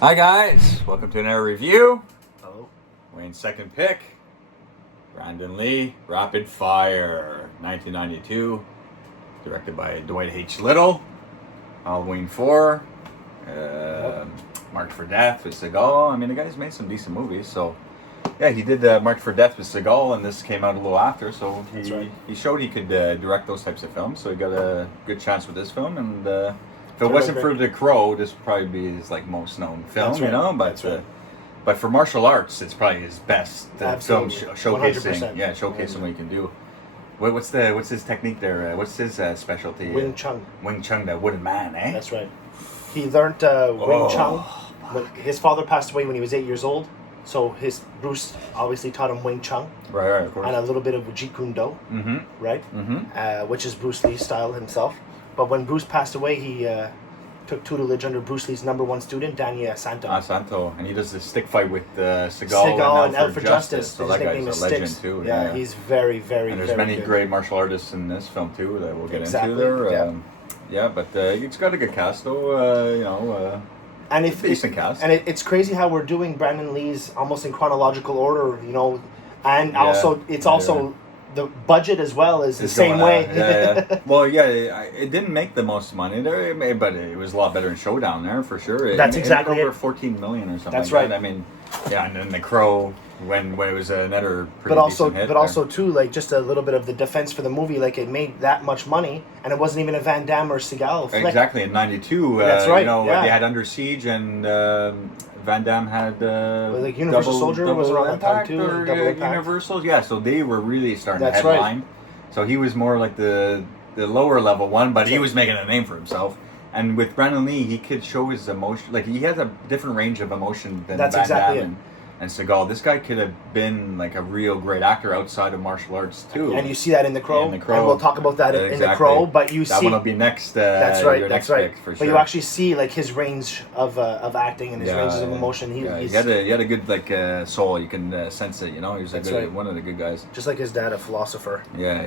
Hi guys, welcome to another review. Hello. Wayne's second pick, Brandon Lee, Rapid Fire, 1992, directed by Dwight H. Little. Halloween 4, Marked for Death with Seagal. I mean, the guy's made some decent movies, so yeah, he did Marked for Death with Seagal, and this came out a little after, so he showed he could direct those types of films, so he got a good chance with this film, and if it wasn't for The Crow, this would probably be his most known film, That's right. you know, but for martial arts, it's probably his best film showcasing 100%. what he can do. What's his technique there? What's his specialty? Wing Chun. Wing Chun, the wooden man, eh? That's right. He learned Wing Chun. His father passed away when he was 8 years old, so Bruce obviously taught him Wing Chun. Right, of course. And a little bit of Jeet Kune Do, right? Which is Bruce Lee's style himself. But when Bruce passed away, he took tutelage under Bruce Lee's #1 student, Danny Santo. Santo, and he does this stick fight with Seagal and Out for Justice. So His that nickname guy's is a legend Styx. too. Yeah, he's very, very, and there's very many good. great martial artists in this film too that we'll get Exactly, into there. yeah. But it's got a good cast though. And decent cast. And it's crazy how we're doing Brandon Lee's almost in chronological order, and also it's also the budget as well is the same way. Well, it didn't make the most money there, but it was a lot better than Showdown there for sure. That's exactly it. Made over it. 14 million or something. That's like right. That. I mean, and then The Crow when it was another pretty decent hit. But also too, just a little bit of the defense for the movie, it made that much money, and it wasn't even a Van Damme or Seagal flick. Exactly, in '92. That's right. They had Under Siege, and Van Damme had Universal Soldier was around that time too. Or, Double Impact. Universal, yeah. So they were really starting to That's headline. right. So he was more like the lower level one, but he was making a name for himself. And with Brandon Lee, he could show his emotion. He has a different range of emotion than That's Van exactly Damme and Seagal. This guy could have been a real great actor outside of martial arts too. And you see that in The Crow. In The Crow. And we'll talk about that in The Crow. But you that see one will be next. That's right. Your That's next right. pick for sure. But you actually see his range of acting and his ranges of emotion. He had a good soul. You can sense it. He was one of the good guys. Just like his dad, a philosopher. Yeah,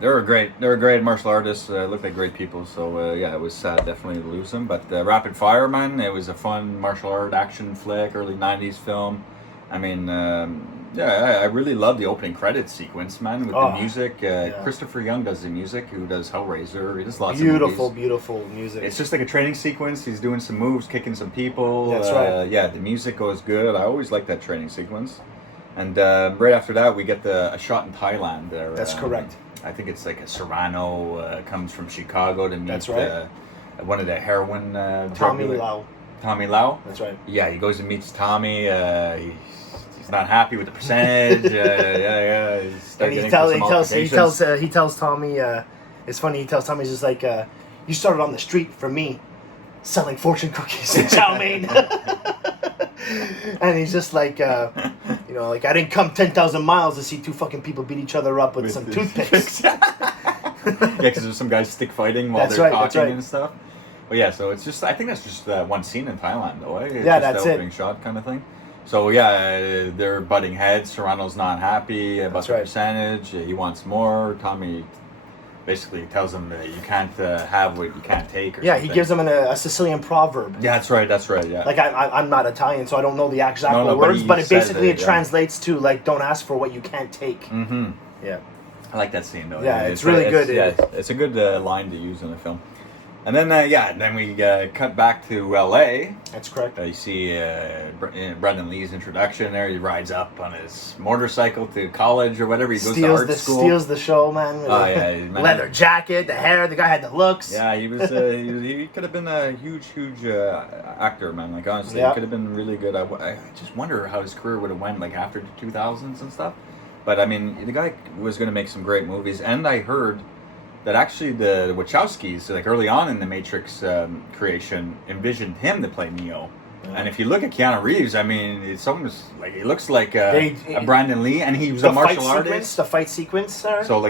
they're great martial artists. Looked like great people. So it was sad definitely to lose them. But Rapid Fire, man, it was a fun martial art action flick, early '90s film. I mean, I really love the opening credits sequence, man, with the music. Christopher Young does the music, who does Hellraiser. He does lots of movies. Beautiful music. It's just like a training sequence. He's doing some moves, kicking some people. That's right. Yeah, the music goes good. I always like that training sequence. And right after that, we get a shot in Thailand. That's correct. I think it's a Serrano comes from Chicago to meet That's right. One of the heroin Tommy Lau. Tommy Lau? That's right. Yeah, he goes and meets Tommy. He's not happy with the percentage. And he tells Tommy. It's funny. He tells Tommy, he's just you started on the street for me, selling fortune cookies in chow mein. And he's just I didn't come 10,000 miles to see two fucking people beat each other up with some toothpicks. Because there's some guys stick fighting while they're talking and stuff. But yeah, so it's just, I think that's just one scene in Thailand, though. It's just that's the opening shot kind of thing. So yeah, they're butting heads. Serrano's not happy about the percentage. He wants more. Tommy basically tells him that you can't have what you can't take. Or something. He gives him a Sicilian proverb. Yeah, that's right. Yeah. I'm not Italian, so I don't know the exact words, but it translates to don't ask for what you can't take. Mm-hmm. Yeah. I like that scene though. Yeah, it's really good. It's a good line to use in a film. And then then we cut back to L.A. That's correct. You see Brandon Lee's introduction there. He rides up on his motorcycle to college or whatever. He goes to art school. Steals the show, man. Oh yeah, man. Leather jacket, the hair. The guy had the looks. Yeah, he was. He could have been a huge actor, man. Honestly, he could have been really good. I just wonder how his career would have went after the 2000s and stuff. But I mean, the guy was going to make some great movies, and I heard that actually the Wachowskis, early on in the Matrix creation, envisioned him to play Neo. And if you look at Keanu Reeves, I mean, it's almost he looks like a Brandon Lee, and he was a martial artist. The fight sequence, So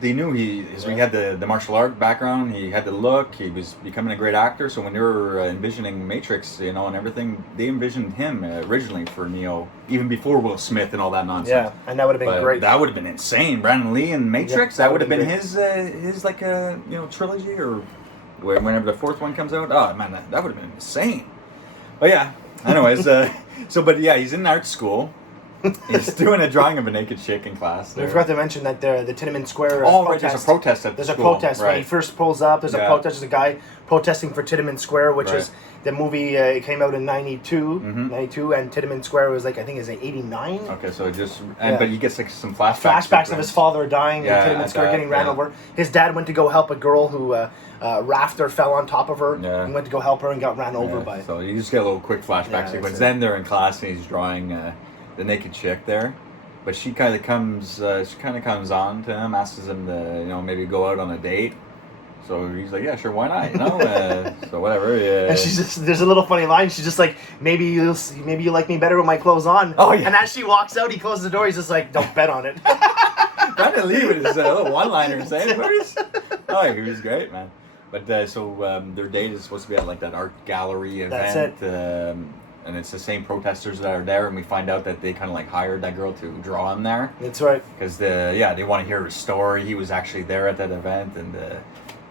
they knew he had the martial art background, he had the look, he was becoming a great actor. So when they were envisioning Matrix, and everything, they envisioned him originally for Neo, even before Will Smith and all that nonsense. Yeah, and that would have been great. That would have been insane. Brandon Lee and Matrix, that would have been his trilogy, or whenever the fourth one comes out. Oh man, that would have been insane. But yeah, anyways, but yeah, he's in art school. He's doing a drawing of a naked chick in class. We forgot to mention that the Tiananmen Square right, protest. there's a protest at the school. There's a protest right. when he first pulls up. There's a protest. There's a guy protesting for Tiananmen Square, which is the movie. It came out in 92, and Tiananmen Square was like, I think, is it 89? Okay, so but he gets like some flashbacks of his father dying in Tiananmen Square, getting ran over. His dad went to go help a girl who rafter fell on top of her. Yeah. He went to go help her and got ran over by. So you just get a little quick flashback sequence. Then they're in class and he's drawing the naked chick there. But she kind of comes on to him, asks him to, maybe go out on a date. So he's like, yeah, sure, why not? So whatever. Yeah. And there's a little funny line. She's just like, maybe you like me better with my clothes on. Oh yeah. And as she walks out, he closes the door. He's just like, don't bet on it. Brandon Lee with his little one-liners, he was great, man. But their date is supposed to be at like that art gallery event. That's it. And it's the same protesters that are there, and we find out that they kind of like hired that girl to draw him there. That's right. Because they want to hear his story. He was actually there at that event,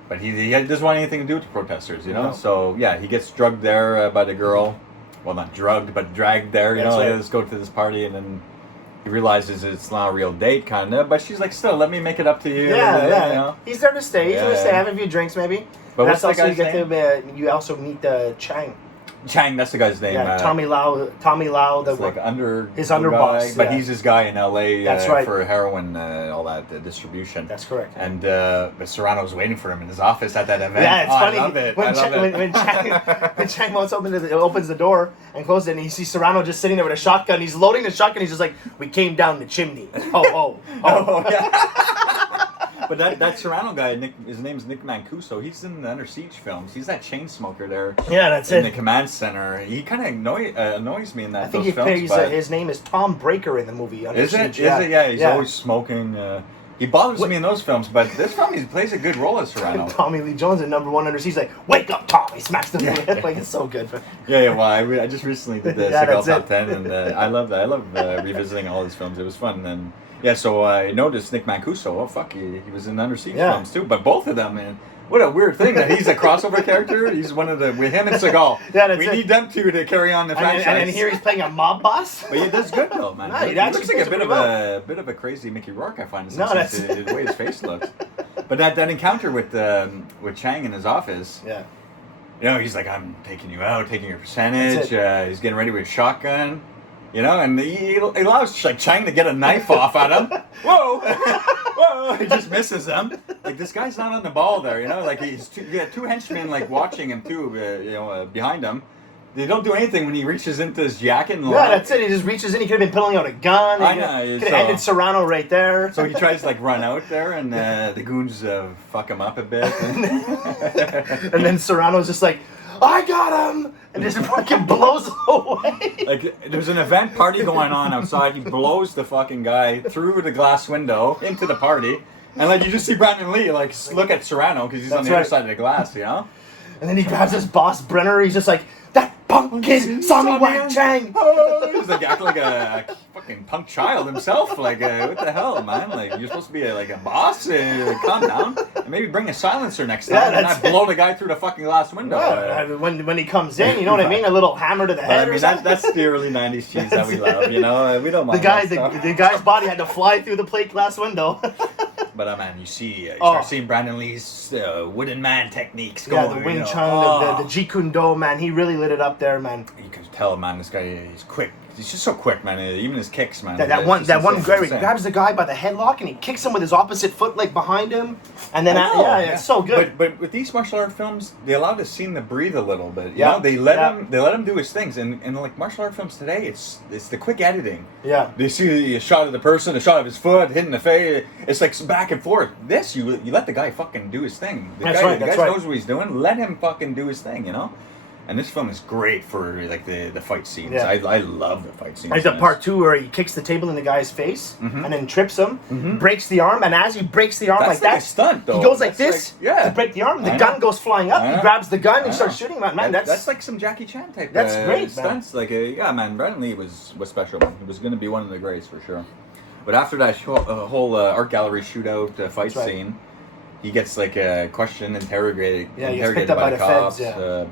but he doesn't want anything to do with the protesters, No. So yeah, he gets drugged there by the girl. Well, not drugged, but dragged there. That's right. Let's go to this party, and then he realizes it's not a real date, kind of. But she's like, still, let me make it up to you. Yeah. He's there to stay. He's there to stay, have a few drinks, maybe. But that's what's also the guy's name? You also meet Chang. Chang, that's the guy's name. Yeah, Tommy Lau, his underboss. Guy, but he's this guy in L.A. That's right. for heroin, all that distribution. That's correct. And but Serrano's waiting for him in his office at that event. Yeah, it's funny. I love it. When Chang wants to opens the door and closes it, and he sees Serrano just sitting there with a shotgun. He's loading the shotgun. He's just like, "We came down the chimney." Oh. Yeah. But that Serrano guy, his name's Nick Mancuso. He's in the Under Siege films. He's that chain smoker there. Yeah, that's in it. the command center. He kind of annoys me in that. I think films. His name is Tom Breaker in the movie. Under Siege. Is it? Yeah, he's always smoking. He bothers me in those films, but this film he plays a good role as Serrano. Tommy Lee Jones in number 1 Under Siege, like, wake up, Tommy! Smacks the head. Like, it's so good. Yeah. Well, I just recently did the Seagal Top 10, and I love that. I love revisiting all his films. It was fun. And yeah, so I noticed Nick Mancuso. Oh fuck, he was in Under Siege films too. But both of them, man. What a weird thing that he's a crossover character. He's one of with him and Seagal. We need them two to carry on the franchise. And here he's playing a mob boss. But he does good though, man. No, he looks like a bit of a crazy Mickey Rourke, I find. The way his face looks. But that encounter with Chang in his office. Yeah. He's like, I'm taking you out, taking your percentage. He's getting ready with a shotgun. And he allows like Chang to get a knife off at him. Whoa! He just misses him. Like this guy's not on the ball there, Like he's two henchmen like watching him too, behind him. They don't do anything when he reaches into his jacket. That's it. He just reaches in. He could have been pulling out a gun. I know. Could have ended Serrano right there. So he tries to like run out there, and the goons fuck him up a bit. And then Serrano's just like, I got him! And just fucking blows away. Like, there's an event party going on outside. He blows the fucking guy through the glass window into the party. And, like, you just see Brandon Lee, like, look at Serrano because he's on the other side of the glass, And then he grabs his boss, Brenner. He's just like, that punk kid saw me whack Chang. Oh, he's like acting like a fucking punk child himself. Like, what the hell, man? Like, you're supposed to be like a boss. Calm down. And maybe bring a silencer next time and not blow the guy through the fucking glass window. Yeah, when he comes in, you know what I mean? A little hammer to the head. That's the early '90s cheese that we love. We don't mind. The guy's body had to fly through the plate glass window. But man, you start seeing Brandon Lee's wooden man techniques going. Yeah, the Wing Chun, the Jeet Kune Do, man. He really lit it up there, man. You can tell, man. This guy, he's quick. He's just so quick, man. Even his kicks, man. That one guy, he grabs the guy by the headlock and he kicks him with his opposite foot, like behind him, and then it's so good. But with these martial art films, they allow the scene to breathe a little bit. You know, they let him do his things. And like martial art films today, it's the quick editing. Yeah. They see a shot of the person, a shot of his foot, hitting the face. It's like back and forth. This you let the guy fucking do his thing. The guy knows what he's doing. Let him fucking do his thing. And this film is great for like the fight scenes. Yeah. I love the fight scenes. Like the part 2 where he kicks the table in the guy's face and then trips him, breaks the arm, and as he breaks the arm that's like that, a stunt though. He goes like this to break the arm. The gun goes flying up. He grabs the gun and starts shooting him. Man, that's like some Jackie Chan type. That's great stunts. Like man, Brandon Lee was special. Man. He was going to be one of the greats for sure. But after that whole art gallery shootout fight scene, he gets like questioned, interrogated he gets picked up by the cops. feds.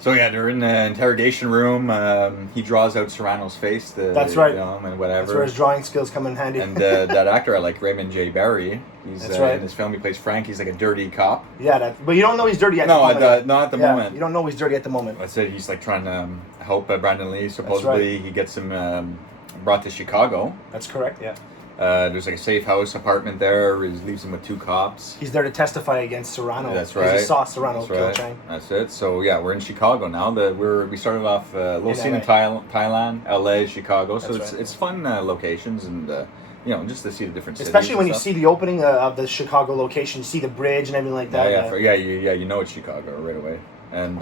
So yeah, they're in the interrogation room. He draws out Serrano's face. That's right. And whatever. That's where his drawing skills come in handy. And that actor I like, Raymond J. Barry. He's That's right. in this film. He plays Frank. He's like a dirty cop. Yeah, but you don't know he's dirty at the moment. Not at the moment. You don't know he's dirty at the moment. I said he's like trying to help Brandon Lee. Supposedly, he gets him brought to Chicago. That's correct. Yeah. There's like a safe house apartment there. He leaves him with 2 cops. He's there to testify against Serrano. That's right. He saw Serrano kill Chang. That's it. So yeah, we're in Chicago now. We started off a little scene in Thailand, LA, Chicago. So it's fun locations and just to see the different cities. Especially when you see the opening of the Chicago location, you see the bridge and everything like that. You know it's Chicago right away. And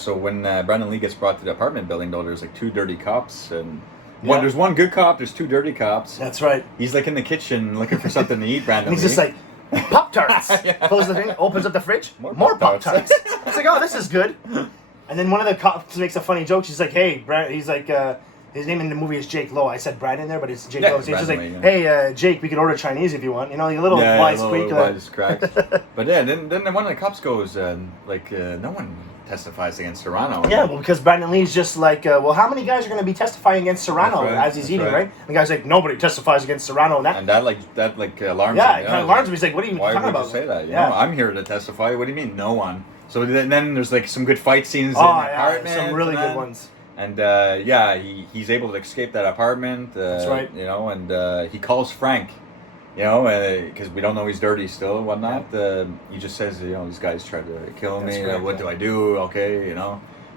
so when Brandon Lee gets brought to the apartment building, though, there's like 2 dirty cops and. There's 1 good cop, there's 2 dirty cops. That's right. He's like in the kitchen looking for something to eat, Brandon. And he's just like, Pop-Tarts! Closes the thing, opens up the fridge, more Pop-Tarts. It's like, oh, this is good. And then one of the cops makes a funny joke. She's like, hey, he's like, his name in the movie is Jake Lowe. I said Brad in there, but it's Jake Lowe. So he's just like, hey, Jake, we could order Chinese if you want. A little wise squeak. Wise crack. But then one of the cops goes, no one testifies against Serrano. Yeah, well, because Brandon Lee's just like, well, how many guys are going to be testifying against Serrano as he's eating, right? And the guy's like, nobody testifies against Serrano. And that alarms him. Yeah, it kind of alarms me. He's like, what are you talking about? Why would you say that? I'm here to testify. What do you mean, no one? So then there's like some good fight scenes in the apartment. Some really good ones. And he's able to escape that apartment. That's right. And he calls Frank. Because we don't know he's dirty still and whatnot. He just says, these guys tried to kill me. What do I do? Okay,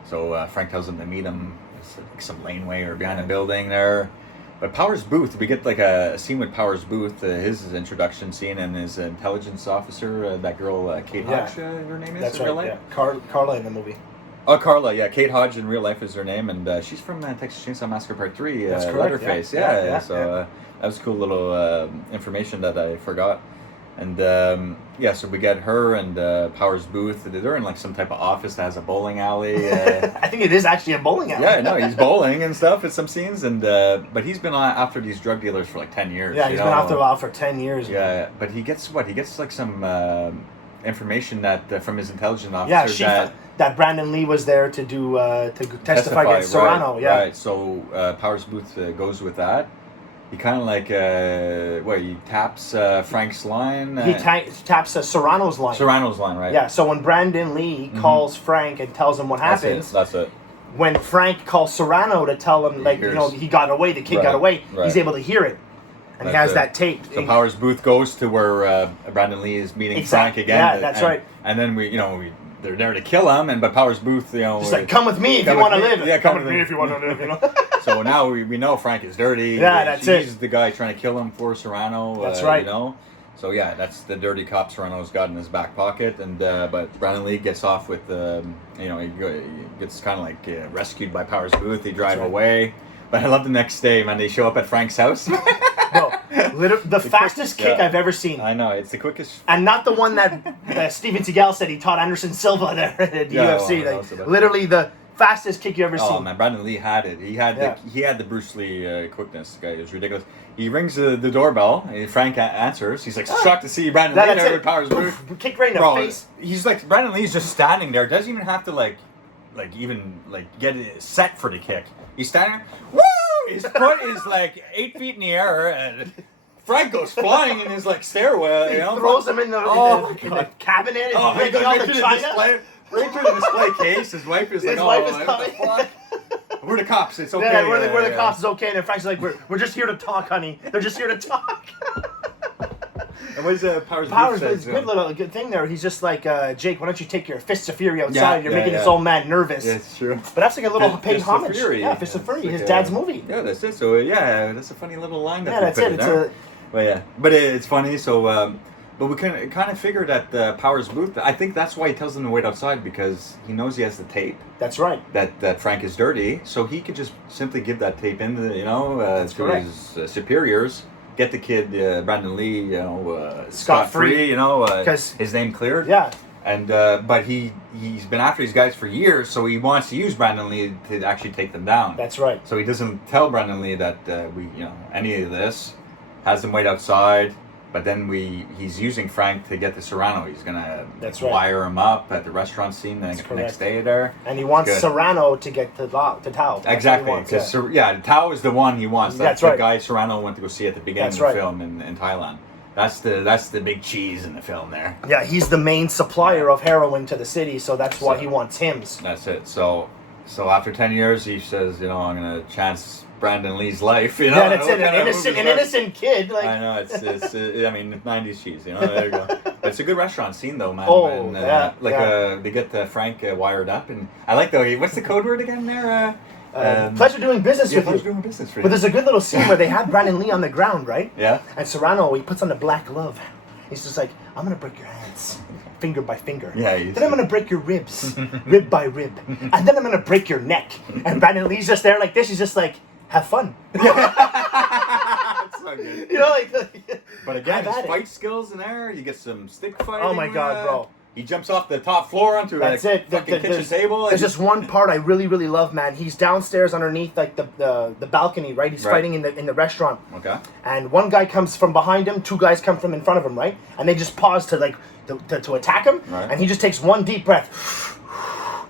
So Frank tells him to meet him. It's like some laneway or behind a building there. But Powers Booth, we get like a scene with Powers Booth, his introduction scene, and his intelligence officer, that girl, Kate Hodge, her name is in real life? Yeah. Carla in the movie. Oh, Carla, yeah. Kate Hodge in real life is her name, and she's from Texas Chainsaw Massacre Part 3, That's correct, Leatherface. So that was cool little information that I forgot. And so we get her and Powers Booth. They're in like some type of office that has a bowling alley. I think it is actually a bowling alley. Yeah, no, he's bowling and stuff at some scenes, and but he's been after these drug dealers for like 10 years. Yeah, he's been after them for 10 years. Yeah, but he gets what? He gets like some information that from his intelligence officer that Brandon Lee was there to do to testify against Serrano. Right, right. So Powers Booth goes with that. He kind of like he taps Frank's line. He taps Serrano's line. Serrano's line, right? Yeah. So when Brandon Lee calls Frank and tells him what happens, that's it. When Frank calls Serrano to tell him he got away, the kid got away, he's able to hear it, and he has that tape. So Powers Booth goes to where Brandon Lee is meeting Frank again. Yeah, that's right. And then they're there to kill him, but Powers Booth, just like, come with me if you want to live. Yeah, come with me if you want to live. So now we know Frank is dirty. Yeah, that's it. He's the guy trying to kill him for Serrano. That's right. So yeah, that's the dirty cop Serrano's got in his back pocket, and but Brandon Lee gets off with he gets kind of like rescued by Powers Booth. They drive away, but I love the next day, man. They show up at Frank's house. Bro, the fastest kick I've ever seen. I know, it's the quickest. And not the one that Steven Seagal said he taught Anderson Silva there at the UFC. Literally the fastest kick you ever seen. Oh man, Brandon Lee had it. He had the Bruce Lee quickness. Guy, it was ridiculous. He rings the doorbell. And Frank answers. He's like shocked to see Brandon Lee there with Powers Booth. Kick right in the face. He's like Brandon Lee's just standing there. Doesn't even have to even get it set for the kick. He's standing there. Woo! His foot is like 8 feet in the air, and Frank goes flying in his stairwell. He throws him in the cabinet. He goes right through the display case. His wife is what the fuck? We're the cops. It's okay. Yeah, we're the cops. It's okay. And then Frank's like, we're just here to talk, honey. They're just here to talk. And what is Powers Booth's good thing there. He's just like, Jake, why don't you take your Fists of Fury outside? You're making this old man nervous. Yeah, it's true. But that's like a little paid homage. Fury. Yeah, Fists of Fury, his dad's movie. Yeah, that's it. So that's a funny little line. That's it. But it's funny. So, but we kind of figured that Powers Booth. I think that's why he tells them to wait outside, because he knows he has the tape. That's right. That Frank is dirty, so he could just simply give that tape in to his superiors. Get the kid Brandon Lee, scot-free, because his name cleared. Yeah. And but he's been after these guys for years, so he wants to use Brandon Lee to actually take them down. That's right. So he doesn't tell Brandon Lee that any of this. Has them wait outside. But then he's using Frank to get to Serrano. He's gonna wire him up at the restaurant scene the next day there. And he wants Serrano to get to Tao. Exactly. Tao is the one he wants. That's the guy Serrano went to go see at the beginning of the film in Thailand. That's the big cheese in the film there. Yeah, he's the main supplier of heroin to the city, so that's why he wants him. That's it. So after 10 years, he says, I'm gonna chance Brandon Lee's life. Yeah, that's it. An innocent kid. Like. I know it's 90s cheese. There you go. But it's a good restaurant scene though, man. Oh, they get Frank wired up, and I like though. What's the code word again there? Pleasure doing business with you. Pleasure doing business with you. But there's a good little scene where they have Brandon Lee on the ground, right? Yeah. And Serrano, he puts on the black glove. He's just like, I'm gonna break your hands, finger by finger. Yeah. Then I'm gonna break your ribs, rib by rib, and then I'm gonna break your neck. And Brandon Lee's just there like this. He's just like, have fun. That's so good. But again, his fight skills in there. You get some stick fighting. Oh my god, bro. He jumps off the top floor onto fucking kitchen table. There's just one part I really, really love, man. He's downstairs underneath like the balcony, right? He's fighting in the restaurant. Okay. And one guy comes from behind him, two guys come from in front of him, right? And they just pause to attack him. Right. And he just takes one deep breath.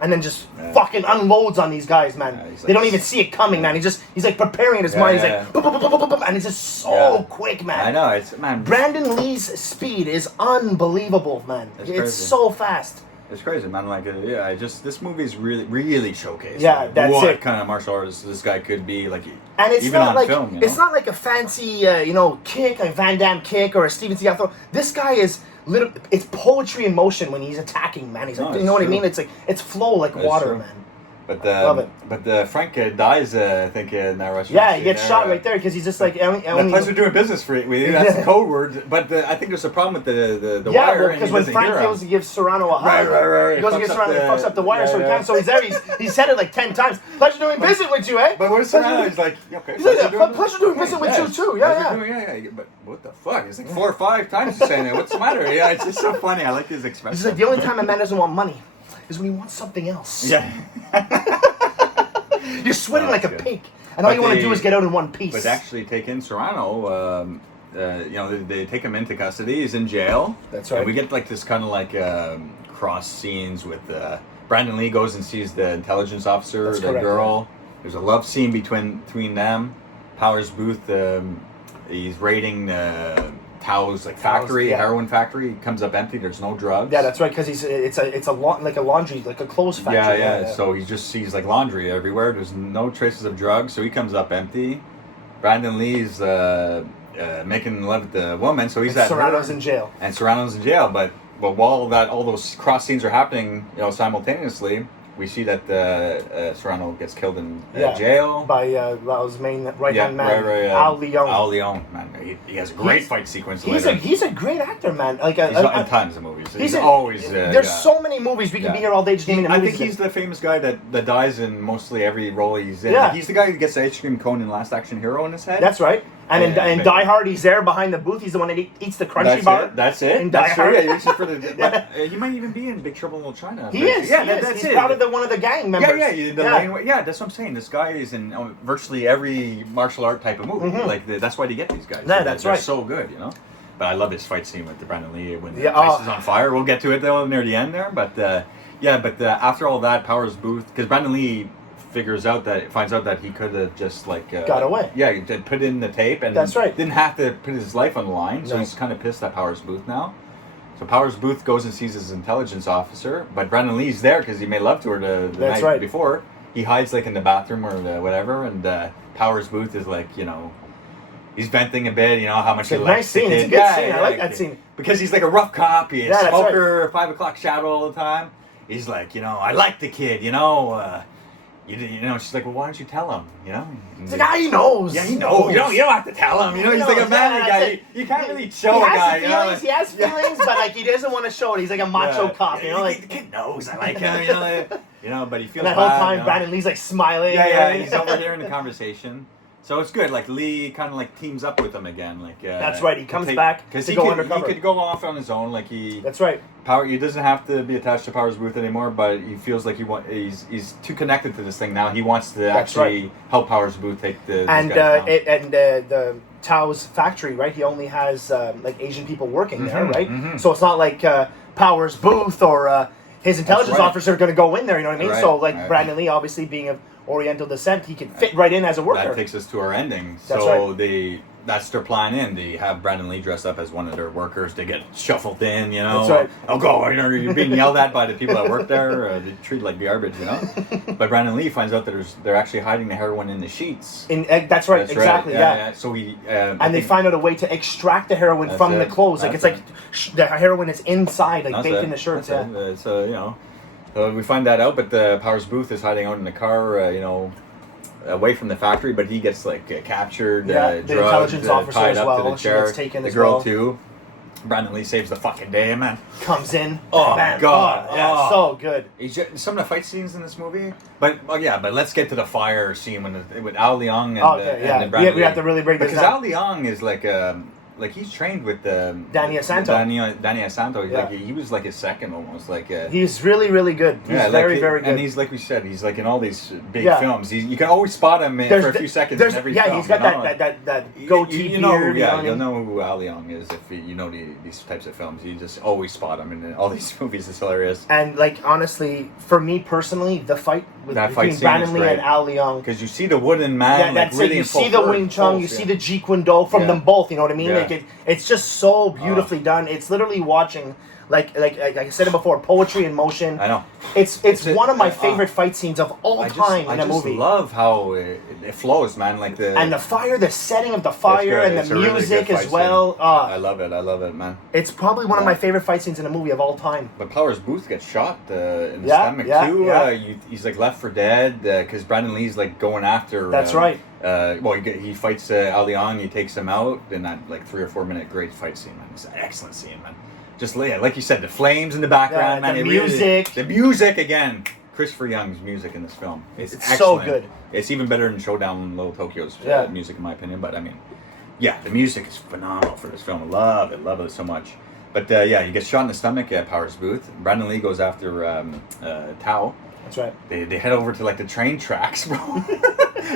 And then just fucking unloads on these guys, man. Yeah, they don't even see it coming, man. He's like preparing in his mind. He's like, boop, boop, boop, boop, boop, and it's just so quick, man. I know, it's man. Brandon Lee's speed is unbelievable, man. It's so fast. It's crazy, man. This movie's really, really showcased. Yeah, that's what it. kind of martial artist this guy could be, like, and it's even not on film. It's not like a fancy, kick, a Van Damme kick or a Steven Seagal throw. This guy is. It's poetry in motion when he's attacking, man. He's like, you know what I mean? It's like it's flow like water, man. But love it. But Frank dies, I think, in that restaurant. Yeah, he gets shot right there because he's just like. Pleasure doing business for you. That's the code word. But I think there's a problem with the wire. Yeah, because when Frank goes to give Serrano a hug, he goes to give Serrano, he fucks up the wire, so he can't. So he's there. He's said it like 10 times. Pleasure doing business with you, eh? But what is Serrano? He's like, okay. He's like, pleasure doing business with you too. Yeah. But what the fuck? He's like 4 or 5 times he's saying it. What's the matter? Yeah, it's just so funny. I like his expression. He's like, the only time a man doesn't want money is when he wants something else. Yeah. You're sweating like a pig, and all you want to do is get out in one piece. But actually, take in Serrano. They take him into custody. He's in jail. That's right. And we get like this kind of cross scenes with Brandon Lee goes and sees the intelligence officer, That's the correct, girl. Yeah. There's a love scene between them. Powers Booth. He's raiding Tao's factory, heroin factory. He comes up empty. There's no drugs. Yeah, that's right. Because it's a laundry, like a clothes factory. Yeah. So he just sees like laundry everywhere. There's no traces of drugs. So he comes up empty. Brandon Lee's making love with the woman. So he's at Serrano's in jail. And Serrano's in jail. But while all those cross scenes are happening, simultaneously, we see that Serrano gets killed in jail by his main right-hand man, Al Leon. Al Leon, man, he has a great fight sequence. He's a great actor, man. Like he's in tons of movies. He's always there's so many movies we can be here all day just naming the movies. I think he's the famous guy that dies in mostly every role he's in. Yeah. Like, he's the guy who gets the ice cream cone in Last Action Hero in his head. That's right. And in Die Hard, he's there behind the booth. He's the one that eats the crunchy bar. That's it. In Die Hard. Yeah, he reaches for the. He might even be in Big Trouble in Little China. He is. Yeah, that's he's part of one of the gang members. Yeah, that's what I'm saying. This guy is in virtually every martial art type of movie. Mm-hmm. That's why they get these guys. Yeah, that's right. They're so good, But I love his fight scene with the Brandon Lee when the place is on fire. We'll get to it though near the end there. But after all that, Powers Booth, because Brandon Lee finds out that he could have just got away. Yeah, he did put in the tape and that's right. Didn't have to put his life on the line. So he's kind of pissed at Powers Booth now. So Powers Booth goes and sees his intelligence officer, but Brandon Lee's there because he made love to her the night before. He hides in the bathroom or whatever, and Powers Booth is he's venting a bit, how much he likes the kid. It's a good scene. I like that scene. Because he's like a rough cop, he's a smoker, 5 o'clock shadow all the time. He's like, I like the kid, she's like, well, why don't you tell him, He's like, he knows. Yeah, he knows. You don't have to tell him, he's like a manly guy. You can't really show a guy, He has feelings, but he doesn't want to show it. He's like a macho cop, the kid knows I like him, but he feels that whole time Brandon Lee's smiling. Yeah, he's overhearing the conversation. So it's good. Like Lee kind of like teams up with him again. Like that's right. He comes back because to go undercover. He could go off on his own. Like That's right. He doesn't have to be attached to Powers Booth anymore. But he feels like he's too connected to this thing now. He wants to actually help Powers Booth take the the Tao's factory, right? He only has like Asian people working there, right? Mm-hmm. So it's not like Powers Booth or his intelligence officer are going to go in there. You know what I mean? Right. So like Brandon Lee, obviously being of Oriental descent, he can fit right in as a worker. That takes us to our ending. That's so right. That's their plan in. They have Brandon Lee dressed up as one of their workers. They get shuffled in, you know. That's right. Oh, go! You're being yelled at by the people that work there. They treat like garbage, you know. But Brandon Lee finds out that they're actually hiding the heroin in the sheets. That's right. Exactly. Yeah. So they find out a way to extract the heroin from the clothes. Like it's like the heroin is inside, like baked in the shirts. Yeah. So you know, we find that out. But the Powers Booth is hiding out in the car. You know. Away from the factory, but he gets like captured, the drugged, intelligence officer tied as up well. to the chair. She gets taken the as girl well. too. Brandon Lee saves the fucking day, man. Comes in. Oh bam, God! Oh, yeah, so good. Some of the fight scenes in this movie, but let's get to the fire scene with Al Leong and and Brandon Lee. We have to really break this because down. Al Leong is like he's trained with Danny Asanto. Danny Asanto. Like he was like his second almost. Like he's really really good. He's very good. And he's like we said, he's like in all these big films. You can always spot him for a few seconds in every film. Yeah, he's got that goatee beard. You'll know who Al Leong is if you know these types of films. You just always spot him in all these movies. It's hilarious. And like honestly, for me personally, the fight between Brandon Lee and Al Leong, because you see the wooden man. Yeah, that's really it. You see the Wing Chun, you see the Jeet Kune Do from them both. You know what I mean? Yeah. Like it's just so beautifully done. It's literally watching like I said it before, poetry in motion. I know. It's one of my favorite fight scenes of all time in a movie. I just love how it flows, man. Like the fire, the setting of the fire, and the music really as well. I love it, man. It's probably one of my favorite fight scenes in a movie of all time. But Powers Booth gets shot in the stomach too. Yeah. He's like left for dead because Brandon Lee's like going after. That's right. He fights Al Leong, he takes him out in that like 3 or 4 minute great fight scene, man. It's an excellent scene, man. Just like you said, the flames in the background, man. The music. The music again. Christopher Young's music in this film. It's excellent. So good. It's even better than Showdown and Little Tokyo's music, in my opinion. But I mean, the music is phenomenal for this film. I love it so much. But he gets shot in the stomach at Powers Booth. Brandon Lee goes after Tao. That's right. They head over to like the train tracks, bro.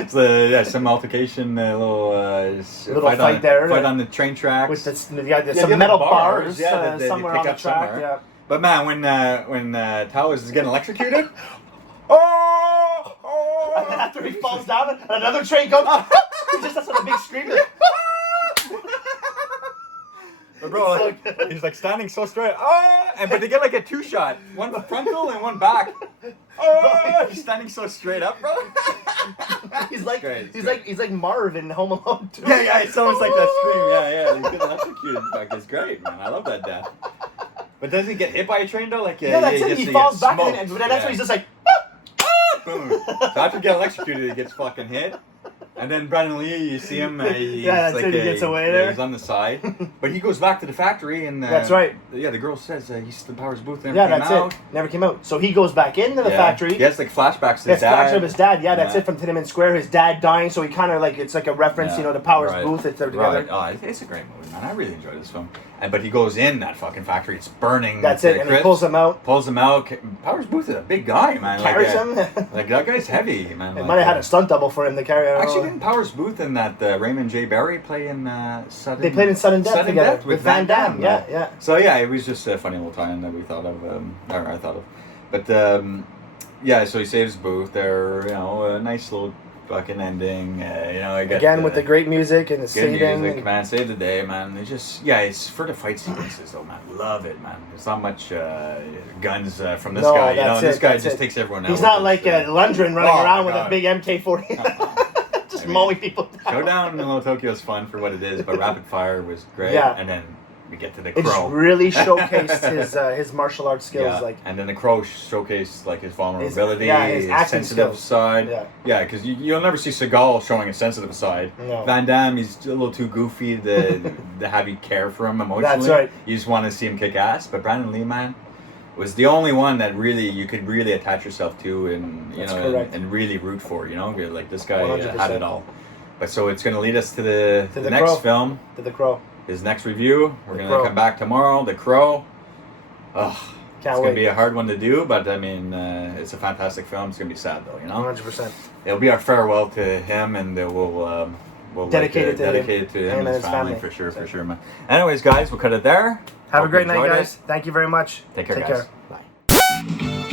So some altercation, little fight there. Fight on the train tracks with some metal bars somewhere on the track. Somewhere. Yeah. But man, when Tao is getting electrocuted, and then after he falls down, another train comes. He just has a big scream. But bro, he's like standing so straight. But they get like a 2-shot, one frontal and one back. He's standing so straight up, bro. He's like Marv in Home Alone 2. Yeah, it's almost like that scream. Yeah, he's getting electrocuted. In fact, it's great, man. I love that death. But doesn't he get hit by a train though? Like that's it. He falls back, and that's when he's just like, boom. So after getting electrocuted, he gets fucking hit. And then Brandon Lee, you see him. He gets away there. He's on the side, but he goes back to the factory, and that's right. Yeah, the girl says he's the Powers Booth. Never came out. So he goes back into the factory. He has like flashbacks to his dad. Flashbacks of his dad. Yeah, that's it from Tiananmen Square. His dad dying, so he kind of like it's like a reference, to Powers Booth. It's together. Right. Oh, it's a great movie, man. I really enjoyed this film. But he goes in that fucking factory. It's burning. That's it, and he pulls him out. Powers Booth is a big guy, man. Carries him. Like that guy's heavy, man. It might have had a stunt double for him to carry. Actually, didn't Powers Booth and that Raymond J. Barry play in Sudden? They played in Sudden Death together with Van Damme. Yeah. So it was just a funny little tie-in that we thought of, or I thought of. But so he saves Booth. They're a nice little fucking ending. Again with the great music and the good music, man. Save the day, man. It's for the fight sequences though, man. Love it, man. There's not much guns from this guy. This guy just takes everyone out. He's not like Lundgren running around with a big MK40. Just mowing people down. Showdown in Little Tokyo is fun for what it is, but Rapid Fire was great. Yeah. And then we get to the Crow. It really showcased his martial arts skills. Yeah. And then the Crow showcased like his vulnerability, his sensitive skills. side. Yeah, because you'll never see Seagal showing a sensitive side. No. Van Damme, he's a little too goofy to have you care for him emotionally. That's right. You just want to see him kick ass. But Brandon Lee, man, was the only one that you could really attach yourself to and and really root for. Like this guy 100%. had it all. But so it's going to lead us to the next Crow. film. To The Crow. His next review. We're going to Crow. come back tomorrow. The Crow. Oh, it's Can't going wait. to be a hard one to do, but I mean, it's a fantastic film. It's going to be sad though, you know. 100%. It'll be our farewell to him, and we'll Dedicate it to him and his family family. for sure, man. Anyways, guys, we'll cut it there. Have Hope a great you night, enjoyed guys. Thank you very much. Take care, guys. Bye.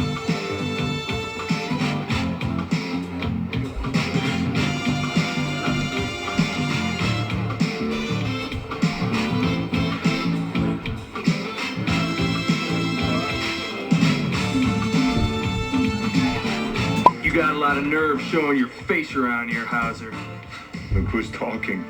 You got a lot of nerve showing your face around here, Hauser. Look who's talking.